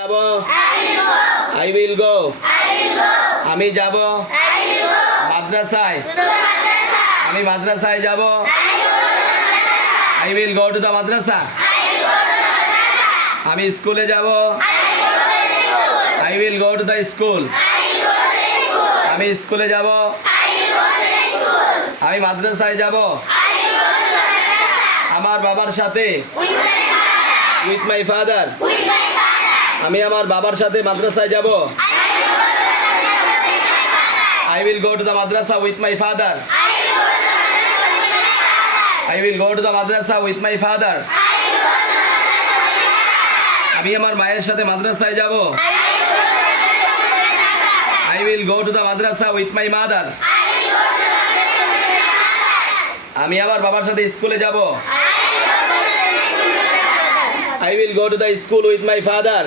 যাব I will গো আমি যাব মাদ্রাসায় আমি মাদ্রাসায় যাব I will go to the madrasa আমি স্কুলে যাব I will go to the school আমি স্কুলে যাব আমি মাদ্রাসায় যাব আমার বাবার সাথে উইথ মাই ফাদার আমি আমার বাবার সাথে মাদ্রাসায় যাব। I will go to the madrasa with my father I will go to the madrasa with my father আমি আমার মায়ের সাথে মাদ্রাসায় যাব। I will go to the madrasa with my mother আমি আমার বাবার সাথে স্কুলে যাব। I will go to the school with my father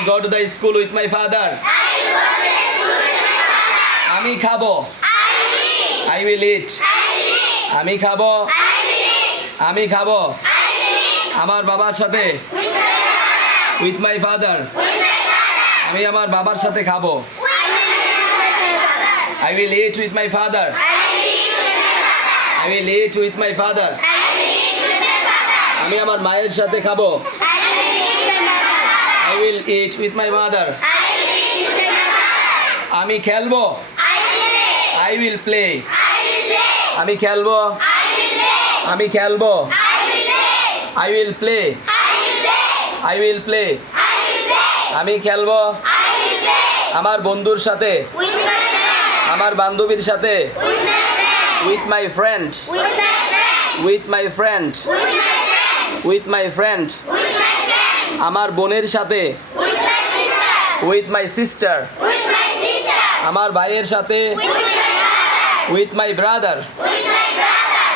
will go to the school with my father আমি খাব। আই উইল ইট আমি খাব। আমি খাব। আমার বাবার সাথে। উইথ মাই ফাদার আমি আমার বাবার সাথে খাব। I will eat with my father I will eat with my father আমি আমার মায়ের সাথে খাব। Will eat with my mother আমি খেলব। আই উইল প্লে আমি খেলব। আমি খেলব। I will play I will play আমি খেলব। আমার বন্ধুর সাথে। আমার বান্ধবীর সাথে। With my friend with my friend with my friend আমার বোনের সাথে। উইথ মাই সিস্টার আমার ভাইয়ের সাথে। With my brother